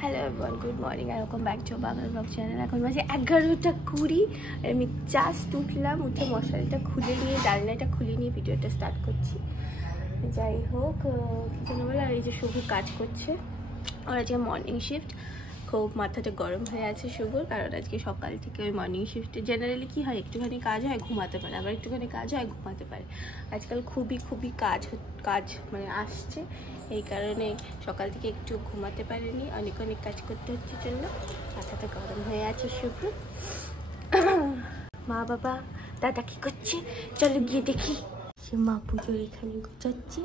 Hello everyone, good morning আর welcome back to Bangla blog channel. এখন মাঝে 11:20 আমি জাস্ট উঠলাম, উঠে মশারিটা খুলে নিয়ে জানলাটা খুলে নিয়ে ভিডিওটা স্টার্ট করছি। যাই হোক, কি জন্য বলে, আর এই যে শুভ কাজ করছে, আর আজকে মর্নিং শিফট। খুব মাথাটা গরম হয়ে আছে শুভর, কারণ আজকে সকাল থেকে ওই মর্নিং শিফটে জেনারেলি কী হয়, একটুখানি কাজ হয় ঘুমাতে পারে, আবার একটুখানি কাজ হয় ঘুমাতে পারে। আজকাল খুবই কাজ মানে আসছে, এই কারণে সকাল থেকে একটু ঘুমাতে পারেনি, অনেক কাজ করতে হচ্ছে জন্য মাথাটা গরম হয়ে আছে শুভ। মা বাবা দাদা কি করছে চলো গিয়ে দেখি। সে মা পুজোর এখানে গোছাচ্ছে,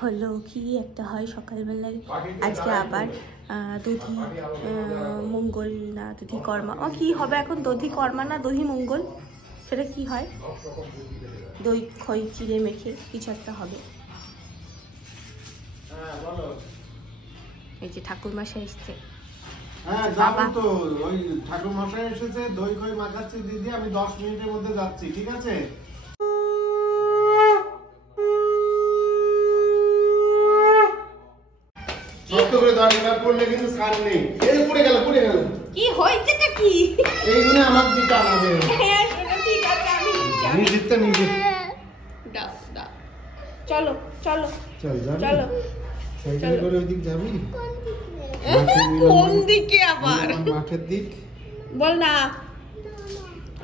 হলো কি একটা হয় সকালবেলায় আজকে আবার দধি মঙ্গল না দধি কর্মা, কি হবে এখন, দধি কর্মা না দধি মঙ্গল, সেটা কি হয়, দই খই চিড়ে মেখে কিছু একটা হবে। এই যে ঠাকুর মশাই এসছে। হ্যাঁ যাবো তো, ওই ঠাকুর মশাই এসেছে, দই খই মাখাচ্ছি দিদি, আমি 10 মিনিটের মধ্যে যাচ্ছি, ঠিক আছে? শক্ত করে দাঁড়িয়ে পড়লে কিন্তু স্কান নেই। এই পড়ে গেল কি হয়েছেটা কি? এইগুলো আমার দিকে আনাবে। হ্যাঁ শোনো, ঠিক আছে আমি নিজে দাও চলো চল যাবি, চলো সাইকেল করে ওই দিক যাবি? কোন দিকে আবার? মাঠের দিক বল না,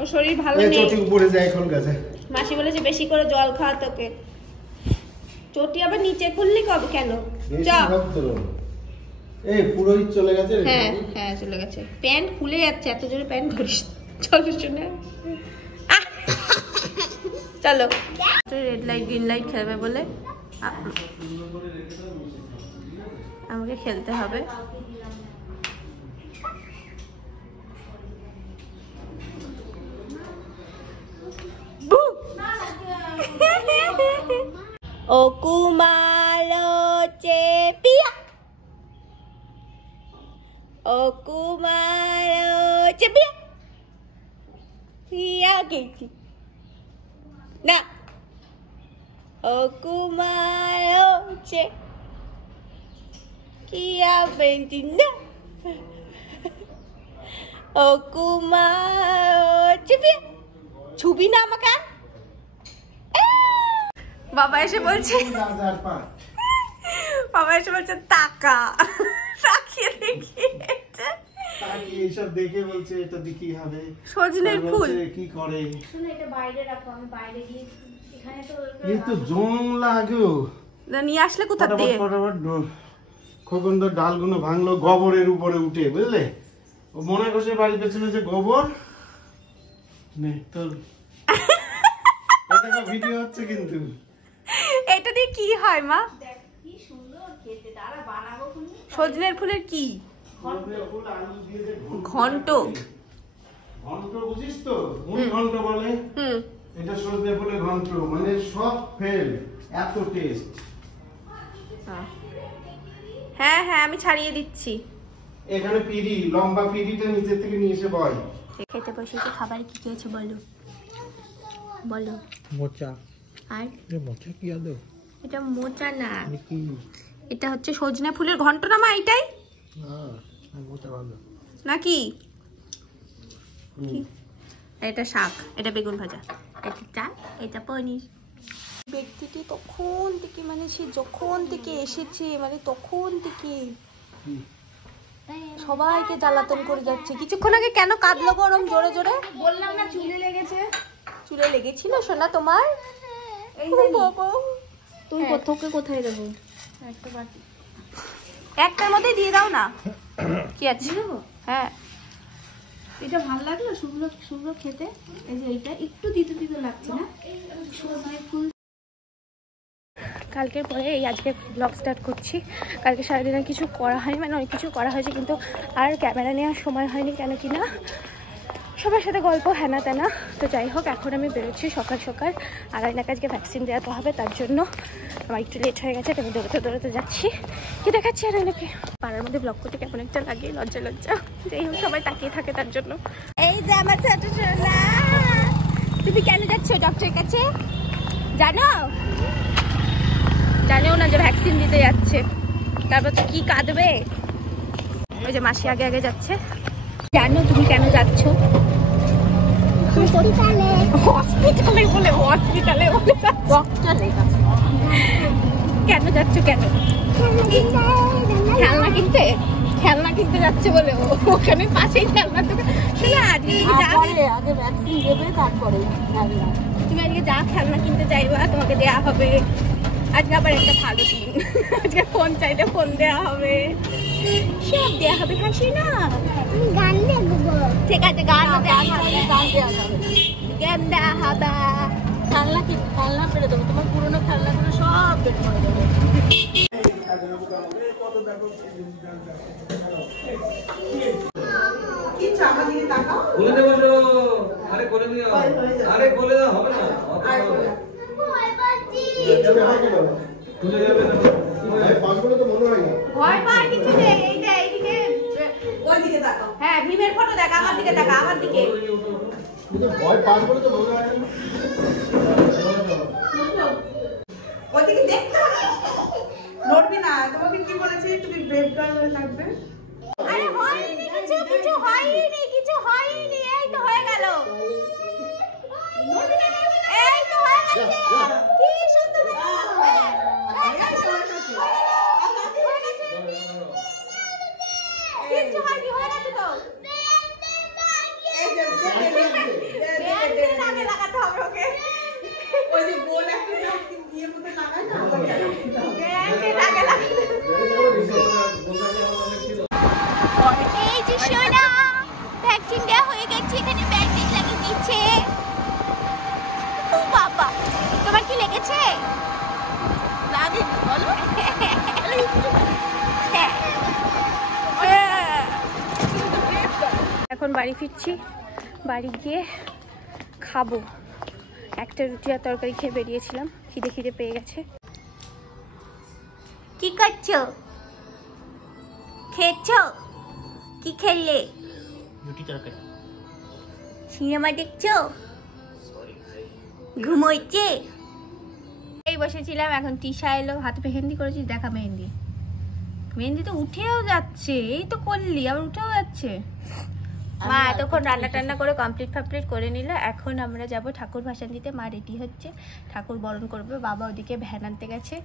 ও শরীর ভালো নেই। নেই। চটি উপরে যায় এখন গাছে। মাসি বলেছে বেশি করে জল খাওয়া তোকে। চটি আবার নিচে খুললি কবে কেন? এই পুরোহিত চলে গেছে। হ্যাঁ চলে গেছে। প্যান্ট খুলে যাচ্ছে, এত জোরে প্যান্ট ধরিস। চলো শুনে চলো। রেড লাইট গ্রিন লাইট খেলবে বলে আমাকে খেলতে হবে। ও কুমালো চেপিয়া, ও কুমালো চেপিয়া পিয়া গেছি না, ও কুমালো চে কিয়া বেন্টি না, ও কুমালো চেপিয়া ছুবি না আমাকে। বাবা এসে বলছে টাকা তাকিয়ে দেখি, এইসব দেখে বলছে এটা দেখি হবে সজনের ফুল কি করে। শুনো এটা বাইরে রাখো, আমি বাইরে গিয়ে এখানে তো এই তো জং লাগো না, নিয়ে আসলে কোথা দিয়ে? খোকন তো ডালগুলো ভাঙলো গোবরের উপরে উঠে, বুঝলে? ও মনে করছে বাড়ির পেছনে যে গোবর নেই তোর। এটা ভিডিও হচ্ছে কিন্তু এটা দিয়ে কি হয় মা? দেখ কি সুন্দর খেতে, দাঁড়া বানাবো। সজনের ফুলের কি ঘন্ট? ঘন্ট বুঝিস তো, মুড়ি ঘন্ট বলে। এটা সজনে ফুলের ঘন্ট, মানে সব ফেল, এত টেস্ট। হ্যাঁ আমি ছাড়িয়ে দিচ্ছি। এখানে পিড়ি, লম্বা পিড়িটা নিচে থেকে নিয়ে এসে বয়। খেতে বসেছি, খাবারে কি খেয়েছো বলো বলো? মোচা। আর মোচা কি আদৌ? এটা মোচা না, এটা হচ্ছে সজনে ফুলের ঘন্ট না মা, এইটাই নাকি? এটা শাক, এটা বেগুন ভাজা, এটা চাল, এটা পনির। ব্যক্তিটি তখন থেকে, মানে সে যখন থেকে এসেছে, মানে তখন থেকে সবাইকে জ্বালাতন করে যাচ্ছে। কিছুক্ষণ আগে কেন কাঁদলো গরম জোরে জোরে? বললাম না চুলে লেগেছে। চুলে লেগেছিল সোনা তোমার? বাবা তুই তোকে কোথায় দেবো? একটা বাটি, একটার মধ্যে দিয়ে দাও না, কি আছে? হ্যাঁ এটা ভালো লাগলো শুভ্র খেতে। এই যে এটা একটু দিতে লাগছে না, সজনে ফুল। কালকের পরে এই আজকে ব্লগ স্টার্ট করছি। কালকে সারাদিন আর কিছু করা হয়নি, মানে অনেক কিছু করা হয়েছে কিন্তু আর ক্যামেরা নেওয়ার সময় হয়নি, কেন কি না সবার সাথে গল্প হ্যানা তেনা। তো যাই হোক, এখন আমি বেরোচ্ছি সকাল আর আয়নাকে আজকে ভ্যাকসিন দেওয়াতে হবে, তার জন্য আমার একটু লেট হয়ে গেছে। আমি দৌড়াতে যাচ্ছি, কি দেখাচ্ছি আর আয়নাকে। পাড়ার মধ্যে ব্লগ করতে কেমন একটা লাগে, লজ্জা। যাই হোক, সবাই তাকিয়ে থাকে তার জন্য। এই যে আমার ছোট সোনা, তুমি কেন যাচ্ছ ডক্টরের কাছে জানো? জানেও না যে ভ্যাকসিন দিতে যাচ্ছে, তারপর তো কি কাঁদবে। ওই যে মাসি আগে আগে যাচ্ছে। জানো তুমি কেন যাচ্ছ? হসপিটালে বলে কেন যাচ্ছ? কেন খেলনা কিনতে? খেলনা কিনতে যাচ্ছে বলে ওখানে পাশেই খেলনা দোকান। শুনে আজকে আগে ভ্যাকসিন দেবে তারপরে তুমি আজকে যা খেলনা কিনতে চাইবা তোমাকে দেয়া হবে। আজকে আবার একটা ভালো দিন, আজকে ফোন চাইতে ফোন দেওয়া হবে, সব দেওয়া হবে। হাসি না গান দেখবো, ঠিক আছে গান দেওয়া হবে, গান দেওয়া হবে। খেলনা ফেলে দেবো, তোমার পুরোনো খেলনাগুলো সব বের করে দেবো। ভয় পাওয়ার কিছু নেই। এইদিকে ওইদিকে তাকাও। হ্যাঁ ভীমের ফটো দেখ, আমার দিকে তাকা, আমার দিকে। ভয় পাস বলে তো মনে হয় না। ওইদিকে দেখতে হবে, নড়বি না। তোমাকে কি বলেছে তুমি ব্রেভ গার্ল হয়ে থাকবে? আরে হয়নি কিছু, কিছু হয়নি, কিছু হয়নি। এই তো হয়ে গেল, এই তো হয়ে গেছে। কি সুন্দর কিছু হয়নি, হয়ে গেছে তো। আগে লাগাতে হবে ওকে। ওই যে গোল একটা দিয়ে মধ্যে লাগায় না, আগে লাগাতে। এই যে সোনা ভ্যাকসিন দেওয়া হয়ে গেছে, এখানে ব্যান্ডেজ লাগিয়ে দিচ্ছে। ও বাবা, তোমার কি লেগেছে? লাগে বলো। এখন বাড়ি ফিরছি, বাড়ি গিয়ে খাবো। একটা রুটি আর তরকারি খেয়ে বেরিয়েছিলাম, খিদে খিদে পেয়ে গেছে। কি করছো? খেয়েছো? কি খেললে? রুটি তরকারি। সিনেমা দেখছো? ঘুমোইছে? এই বসেছিলাম, এখন টিশা এলো। হাতে মেহেন্দি করেছিস, দেখা মেহেন্দি। মেহেন্দি তো উঠেও যাচ্ছে, এই তো করলি আবার উঠেও যাচ্ছে। মা এতক্ষণ রান্না টান্না করে কমপ্লিট করে নিল। এখন আমরা যাব ঠাকুর ভাসান দিতে। মা রেডি হচ্ছে, ঠাকুর বরণ করবে। বাবা ওদিকে ভ্যান আনতে গেছে,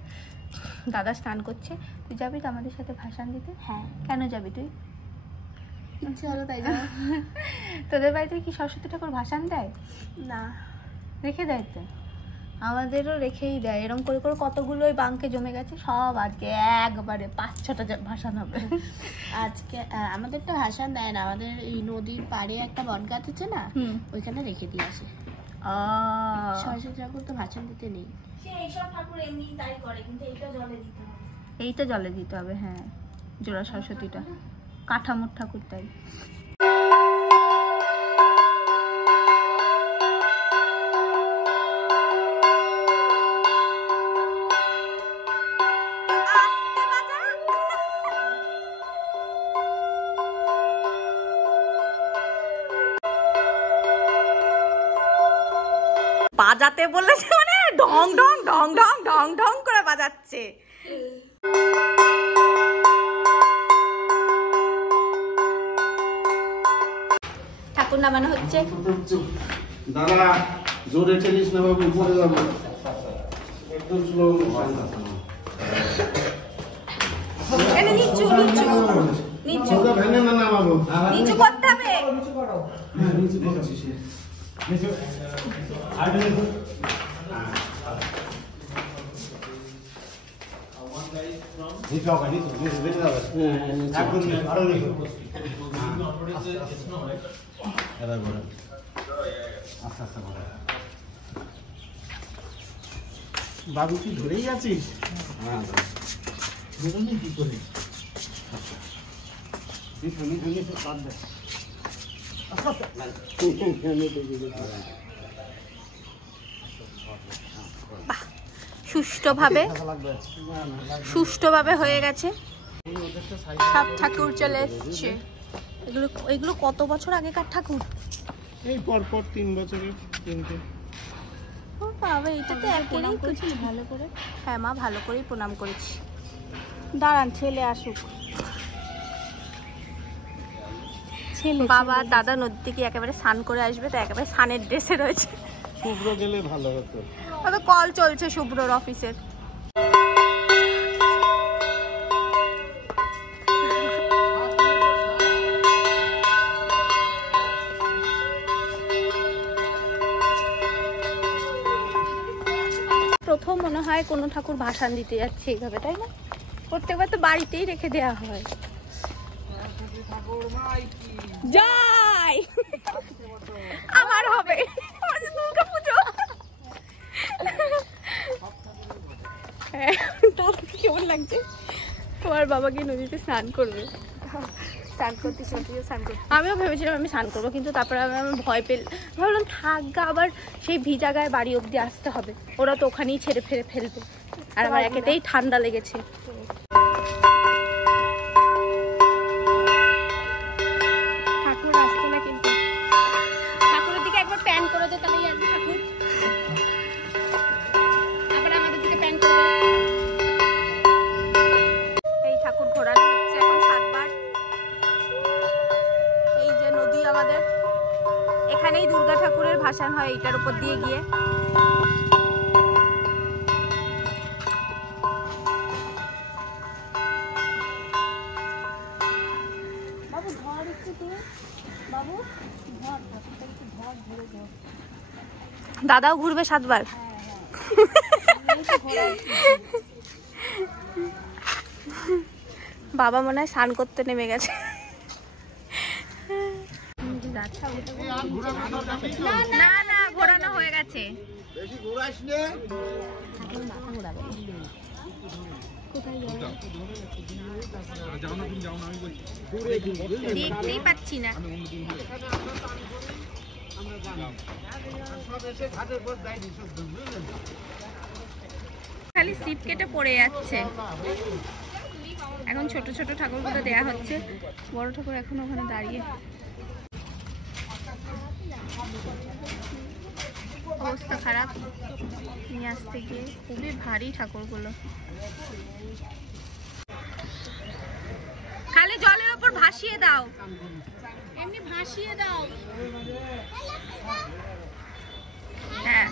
দাদা স্নান করছে। তুই যাবি তো আমাদের সাথে ভাসান দিতে? হ্যাঁ। কেন যাবি তুই? ইচ্ছে হলো তাই যাবো। তোদের বাড়িতে কি সরস্বতী ঠাকুর ভাসান দেয় না? রেখে দেয় তো, আমাদেরও রেখেই দেয়। এরকম করে করে কতগুলো ওই বাঙ্কে জমে গেছে, সব আজকে একবারে 5-6টা ভাসান হবে। আজকে আমাদের তো ভাসান দেয় না, আমাদের এই নদীর পাড়ে একটা বট গাছ আছে না, ওইখানে রেখে দিয়ে আসে। সরস্বতী ঠাকুর তো ভাসান দিতে নেই। এইসব ঠাকুর এমনি তাই করে, কিন্তু এইটা জলে দিতে হবে। এইটা জলে দিতে হবে, হ্যাঁ। জোড়া সরস্বতীটা কাঠামোর ঠাকুর, তাই। বাজাতে বলেছে মানে ঢং ঢং ঢং ঢং ঢং ঢং করে বাজাচ্ছে। ঠাকুর নামানো হচ্ছে। দাদা জোরে ঠেলিস না বাবু, পড়ে যাবো। একদম স্লো। নিচু নিচু নিচু ভেঙে না নামাবো, নিচু করতে হবে। হ্যাঁ নিচু করছিস। বাবু কি ধরেই আছিস? কি করে সুষ্ঠুভাবে হয়ে গেছে। সব ঠাকুর চলে এসছে। এগুলো কত বছর আগেকার ঠাকুর? এই পরপর 3 বছরের 3টে। ও বাবা, এটা তো একেবারেই করছি ভালো করে। হ্যাঁ মা, ভালো করেই প্রণাম করেছি। দাঁড়ান ছেলে আসুক। বাবা দাদা নদী থেকে একেবারে স্নান করে আসবে, তো একেবারে স্নানের ড্রেসে রয়েছে। শুভ্র গেলে ভালো হতো। কল চলছে শুভ্রর অফিসের। প্রথম মনে হয় কোনো ঠাকুর ভাসান দিতে যাচ্ছে এইভাবে, তাই না? প্রত্যেকবার তো বাড়িতেই রেখে দেওয়া হয়। যাই আমার হবে দুর্গা পুজো। তোর কেমন লাগছে? তোমার বাবাকে নদীতে স্নান করবে, স্নান করতে স্নান করতে। আমিও ভেবেছিলাম আমি স্নান করবো, কিন্তু তারপরে আমি ভয় ভাবলাম থাক গা, আবার সেই ভিজা গায়ে বাড়ি অব্দি আসতে হবে, ওরা তো ওখানেই ছেড়ে ফেলবে, আর আমার একেতেই ঠান্ডা লেগেছে। ঠাকুর আসছে না, কিন্তু ঠাকুরের দিকে একবার প্যান করে দে, তাহলেই আসবে ঠাকুর। আবার আমাদের দিকে প্যান করবে। এই ঠাকুর ঘোরানো হচ্ছে এখন 7 বার। এই যে নদী আমাদের, এখানেই দুর্গা ঠাকুরের ভাসান হয়, এইটার উপর দিয়ে গিয়ে। দাদাও ঘুরবে 7 বার। বাবা মনে হয় স্নান করতে নেমে গেছে। না না ঘোরানো হয়ে গেছে। দেখতেই পাচ্ছি না। খালি স্লিপ কেটে পড়ে যাচ্ছে। এখন ছোট ছোট ঠাকুরগুলো দেয়া হচ্ছে, বড় ঠাকুর এখন ওখানে দাঁড়িয়ে। অবস্থা খারাপ নিয়ে আসতে গিয়ে, খুবই ভারী ঠাকুরগুলো। খালি জলের ওপর ভাসিয়ে দাও, এমনি ভাসিয়ে দাও। হ্যাঁ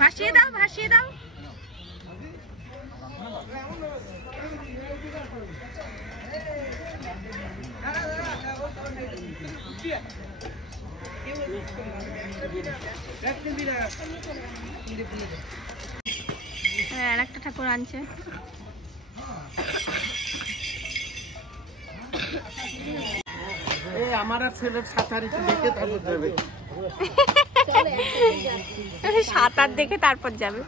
ভাসিয়ে দাও, ভাসিয়ে দাও। আর একটা ঠাকুর আনছে। আমার ছেলের সাঁতার দেখে তারপর যাবে, সাঁতার দেখে তারপর যাবে।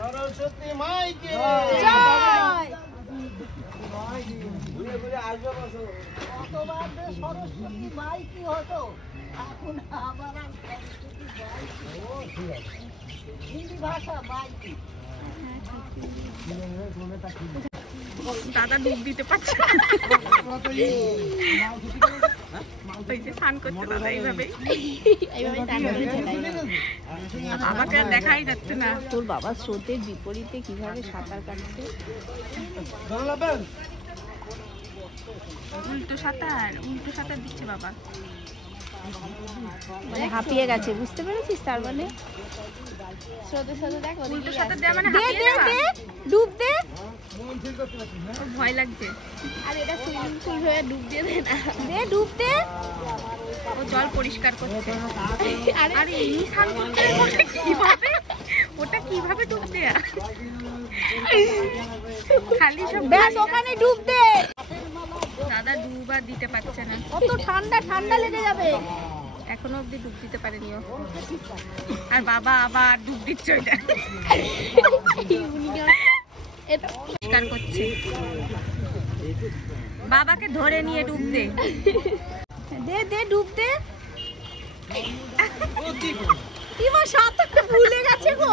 সরস্বতী মাইকে দাদা ডুব দিতে পারছে, স্নান করতে দাদা এইভাবেই। আমাকে আর দেখাই যাচ্ছে না। তোর বাবা স্রোতের বিপরীতে কিভাবে সাঁতার কাটছে, উল্টো সাঁতার দিচ্ছে বাবা। মানে হাঁপিয়ে গেছে, বুঝতে পেরেছিস? তার মানে স্রোতের সাথে দেখ, উল্টো সাঁতার দেওয়া মানে হাঁপিয়ে যাওয়া। ডুব দে, ভয় লাগছে। আর এটা সুইমিং পুল হয়ে ডুব দিয়ে দে না, দে ডুব দে। ও জল পরিষ্কার করছে। আরে এই স্নান করতে কিভাবে, ওটা কিভাবে ডুব দেয়া? খালি সব ব্যাস ওখানে ডুব দে। দাদা ডুব আর দিতে পারছে না, কত ঠান্ডা লেগে যাবে। এখনো অব্দি ডুব দিতে পারেনি ও, আর বাবা আবার ডুব দিচ্ছে ওইটা। পরিষ্কার করছে, বাবাকে ধরে নিয়ে ডুব দে, দে দে ডুব দে। ইমা সাঁতারটা ভুলে গেছে গো।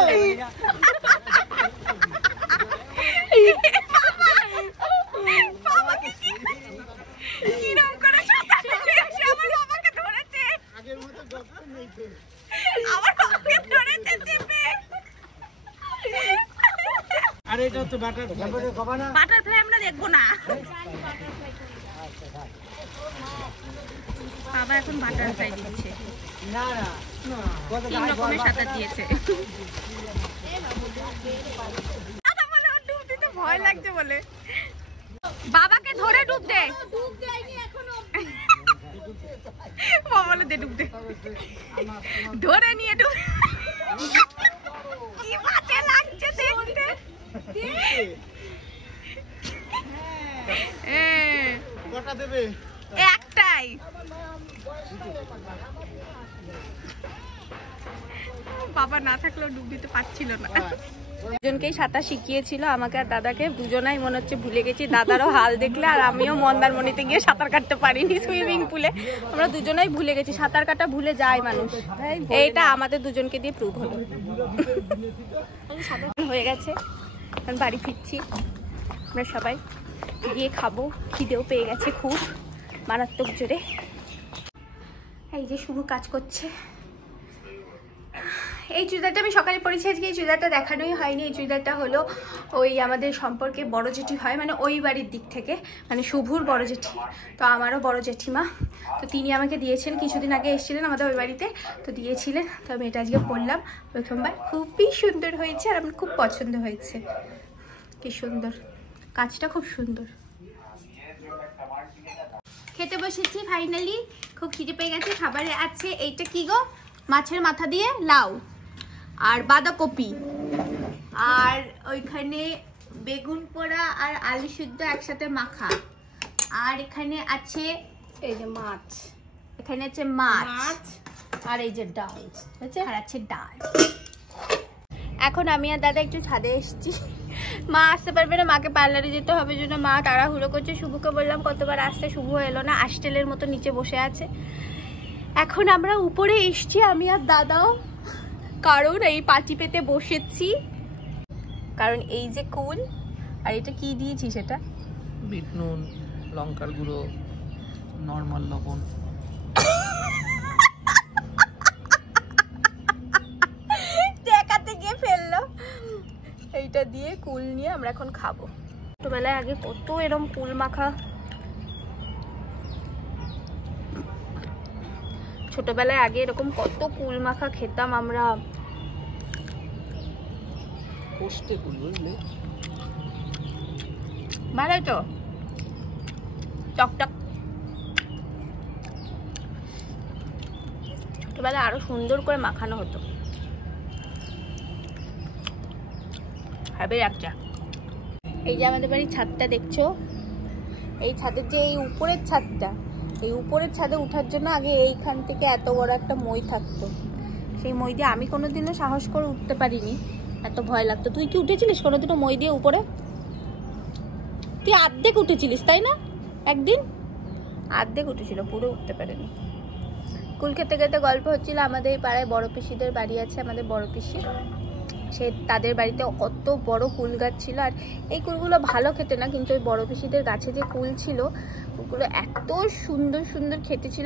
কিরম করে সাঁতার শিখে আমার বাবাকে ধরেছে, আমার বাবাকে ধরেছে চেপে। আর এটা হচ্ছে বাটারফ্লাই আমরা দেখবো না। বাবা এখন বাটারফ্লাই দিচ্ছে, 3 রকমের সাঁতার দিয়েছে। ডুব দিতে ভয় লাগছে বলে বাবাকে ধরে ডুব দে। বাবা বলে দে ডুব দে, ধরে নিয়ে ডুব। কি বাজে লাগছে দেখতে। কটা দেবে? একটাই। বাবা না থাকলেও ডুব দিতে পারছিল না। দুজনকেই সাঁতার শিখিয়েছিল, আমাকে আর দাদাকে। দুজনাই মনে হচ্ছে ভুলে গেছি। দাদারও হাল দেখলে, আর আমিও মন্দারমণিতে গিয়ে সাঁতার কাটতে পারিনি সুইমিং পুলে। আমরা দুজনাই ভুলে গেছি, সাঁতার কাটা ভুলে যায় মানুষ। এইটা আমাদের দুজনকে দিয়ে প্রুভ হলো। হয়ে গেছে, বাড়ি ফিরছি আমরা সবাই, গিয়ে খাবো। খিদেও পেয়ে গেছে খুব মারাত্মক জোরে। এই যে শুভ কাজ করছে। এই চুড়িদারটা আমি সকালে পরেছি আজকে। এই চুড়িদারটা দেখানোই হয়নি। এই চুড়িদারটা হলো ওই আমাদের সম্পর্কে বড় জেঠি হয়, মানে ওই বাড়ির দিক থেকে, মানে শুভুর বড় জেঠি, তো আমারও বড় জেঠিমা, তো তিনি আমাকে দিয়েছেন। কিছুদিন আগে এসেছিলেন আমাদের ওই বাড়িতে, তো দিয়েছিলেন। তো আমি এটা আজকে পরলাম প্রথমবার। খুবই সুন্দর হয়েছে আর আমার খুব পছন্দ হয়েছে। কি সুন্দর, কাজটা খুব সুন্দর। খেতে বসেছি ফাইনালি, খুব খিদে পেয়ে গেছে। খাবারে আছে এইটা কি গো, মাছের মাথা দিয়ে লাউ আর বাঁধাকপি, আর ওইখানে বেগুন পোড়া আর আলু সিদ্ধ একসাথে মাখা, আর এখানে আছে এই যে মাছ, এখানে আছে মাছ, আর এই যে ডাল আর আছে ডাল। এখন আমি আর দাদা একটু ছাদে এসেছি। মা আসতে পারবে না, মাকে পার্লারে যেতে হবে জন্য মা তাড়াহুড়ো করছে। শুভকে বললাম কতবার আসতে, শুভ এলো না, আস্টেলের মতো নিচে বসে আছে। এখন আমরা উপরে এসছি আমি আর দাদাও, কারণ এই পাটি পেতে বসেছি, কারণ এই যে কুল। আর এটা কি দিয়েছি সেটা, বিট নুন, লঙ্কার গুঁড়ো, নরমাল লবণ। দেখাতে গিয়ে ফেললো। এইটা দিয়ে কুল নিয়ে আমরা এখন খাবো। ছোটবেলায় আগে কত এরম কুল মাখা, ছোটবেলায় আগে এরকম কত কুল মাখা খেতাম আমরা। কষ্টে কুল, বুঝলে? ভালোই তো, টকটক। ছোটবেলায় আরো সুন্দর করে মাখানো হতো। হবে একটা। এই যে আমাদের বাড়ির ছাদটা দেখছো, এই ছাদের যে এই উপরের ছাদটা, এই উপরের ছাদে ওঠার জন্য আগে এইখান থেকে এত বড় একটা মই থাকতো। সেই মই দিয়ে আমি কোনোদিনও সাহস করে উঠতে পারিনি, এত ভয় লাগতো। তুই কি উঠেছিলিস কোনোদিনও মই দিয়ে উপরে? তুই অর্ধেক উঠেছিলিস তাই না? একদিন অর্ধেক উঠেছিল, পুরো উঠতে পারেনি। কুল খেতে খেতে গল্প হচ্ছিল। আমাদের এই পাড়ায় বড় পিসিদের বাড়ি আছে, আমাদের বড় পিসি, সে তাদের বাড়িতে কত বড় কুল গাছ ছিল। আর এই কুলগুলো ভালো খেতে না, কিন্তু ওই বড় পিসিদের গাছে যে কুল ছিল ওগুলো এত সুন্দর সুন্দর খেতে ছিল,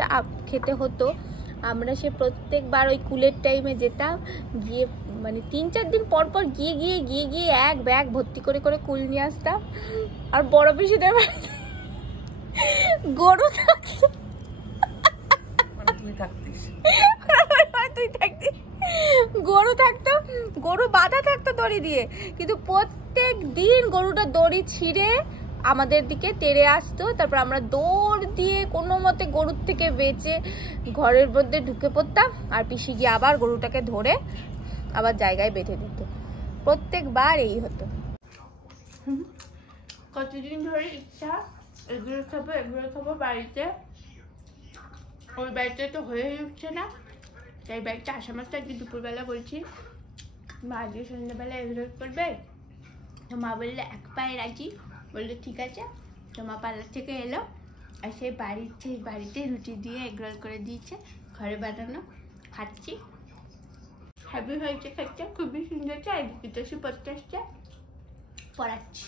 খেতে হতো। আমরা সে প্রত্যেকবার ওই কুলের টাইমে যেতাম, গিয়ে মানে 3-4 দিন পর পর গিয়ে গিয়ে গিয়ে গিয়ে এক ব্যাগ ভর্তি করে করে কুল নিয়ে আসতাম। আর বড় পিসিদের বাড়িতে গরু থাকতো। তুই থাকতিস, তুই থাকতিস, গরু থাকতো, গরু বাঁধা থাকতো দড়ি দিয়ে, কিন্তু প্রত্যেক দিন গরুটা দড়ি ছিঁড়ে আমাদের দিকে তেড়ে আসতো। তারপর আমরা দৌড় দিয়ে কোনো মতে গরুর থেকে বেঁচে ঘরের মধ্যে ঢুকে পড়তাম, আর পিসি গিয়ে আবার গরুটাকে ধরে আবার জায়গায় বেঁধে দিত। প্রত্যেকবার এই হতো। কতদিন ধরে ইচ্ছা এগুলো খাবো বাড়িতে, ওই বাড়িতে তো হয়ে উঠছে না। তাই বাড়িতে আসা মাত্র আজকে দুপুরবেলা বলছি মা আজকে সন্ধ্যাবেলা এগুলো করবে, তো মা বললে এক পায়ে রাজি, বললো ঠিক আছে। তো মা পার্লার থেকে এলো, আর সেই বাড়িতে রুটি দিয়ে এগরোল করে দিয়েছে, ঘরে বানানো, খাচ্ছি। হ্যাপি হয়েছে খাচ্ছে, খুবই সুন্দর হচ্ছে। আর 50-50 পড়াচ্ছি।